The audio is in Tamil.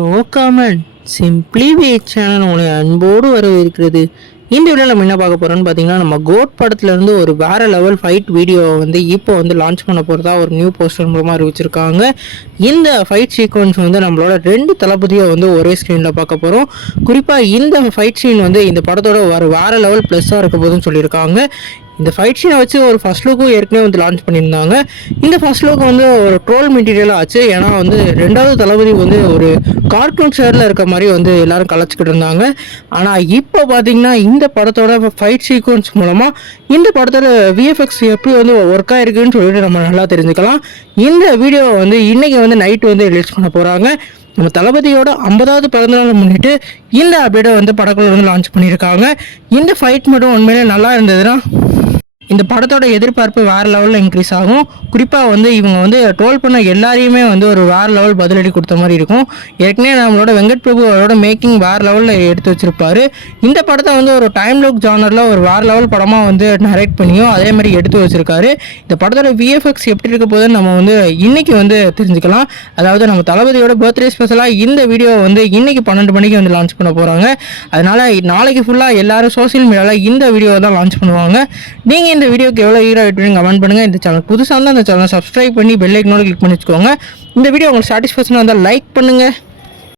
நோ காமெண்ட் சிம்பிளி வே சேனல் உங்களை அன்போடு வரவேற்கிறது. இந்த வீடியோவில் நம்ம என்ன பார்க்க போகிறோம்னு பார்த்தீங்கன்னா, நம்ம கோட் படத்துலேருந்து ஒரு வேறு லெவல் ஃபைட் வீடியோவை இப்போ லான்ச் பண்ண போகிறதா ஒரு நியூ போஸ்டர் மூலமாக அறிவிச்சிருக்காங்க. இந்த ஃபைட் சீக்வன்ஸ் நம்மளோட 2 தளபதியை ஒரே ஸ்க்ரீனில் பார்க்க போகிறோம். குறிப்பாக இந்த ஃபைட் சீன் இந்த படத்தோட வேறு லெவல் ப்ளஸ்ஸாக இருக்க போதுன்னு சொல்லியிருக்காங்க. இந்த ஃபைட் சீனை வச்சு ஒரு ஃபர்ஸ்ட் லுக்கும் ஏற்கனவே லான்ச் பண்ணியிருந்தாங்க. இந்த ஃபர்ஸ்ட் லுக் ஒரு ட்ரோல் மெட்டீரியலாக ஆச்சு. ஏன்னா ரெண்டாவது தளபதி ஒரு கார்ட்டூன் ஷேரில் இருக்க மாதிரி எல்லாரும் கலாச்சிக்கிட்டு இருந்தாங்க. ஆனால் இப்போ பார்த்தீங்கன்னா இந்த படத்தோட ஃபைட் சீக்வன்ஸ் மூலமாக இந்த படத்தோட விஎஃப்எக்ஸ் எப்படி ஒர்க் ஆகிருக்குன்னு சொல்லிட்டு நம்ம நல்லா தெரிஞ்சுக்கலாம். இந்த வீடியோ இன்னைக்கு நைட்டு ரிலீஸ் பண்ண போகிறாங்க. நம்ம தளபதியோட 50வது பிறந்தநாளை முன்னிட்டு இந்த அப்டேட்டை படக்குழு லான்ச் பண்ணியிருக்காங்க. இந்த ஃபைட் மட்டும் உண்மையிலே நல்லா இருந்ததுன்னா இந்த படத்தோட எதிர்பார்ப்பு வேறு லெவலில் இன்க்ரீஸ் ஆகும். குறிப்பாக இவங்க ட்ரோல் பண்ண எல்லாரையுமே ஒரு வேறு லெவல் பதிலடி கொடுத்த மாதிரி இருக்கும். ஏற்கனவே நம்மளோட வெங்கட் பிரபு அவரோட மேக்கிங் வேறு லெவலில் எடுத்து வச்சிருப்பாரு. இந்த படத்தை ஒரு டைம் லுக் ஜானரில் ஒரு வேறு லெவல் படமாக நரேட் பண்ணியும் அதே மாதிரி எடுத்து வச்சிருக்காரு. இந்த படத்தோட விஎஃப்எக்ஸ் எப்படி இருக்க போதுன்னு நம்ம இன்னைக்கு தெரிஞ்சுக்கலாம். அதாவது நம்ம தளபதியோட பர்த்டே ஸ்பெஷலாக இந்த வீடியோ இன்னைக்கு 12 மணிக்கு லான்ச் பண்ண போகிறாங்க. அதனால் நாளைக்கு ஃபுல்லாக எல்லாரும் சோசியல் மீடியாவில் இந்த வீடியோ தான் லான்ச் பண்ணுவாங்க. நீங்கள் இந்த வீடியோக்கு எவ்வளோ ஈராக ஆகிட்டு கமெண்ட் பண்ணுங்கள். இந்த சேனல் புதுசாக இருந்தால் அந்த சேனலை சப்ஸ்கிரைப் பண்ணி பெல் ஐக்கனோட கிளிக் பண்ணி வச்சுக்கோங்க. இந்த வீடியோ உங்களுக்கு சாட்டிஸ்ஃபேக்ஷனாக இருந்தால் லைக் பண்ணுங்கள்.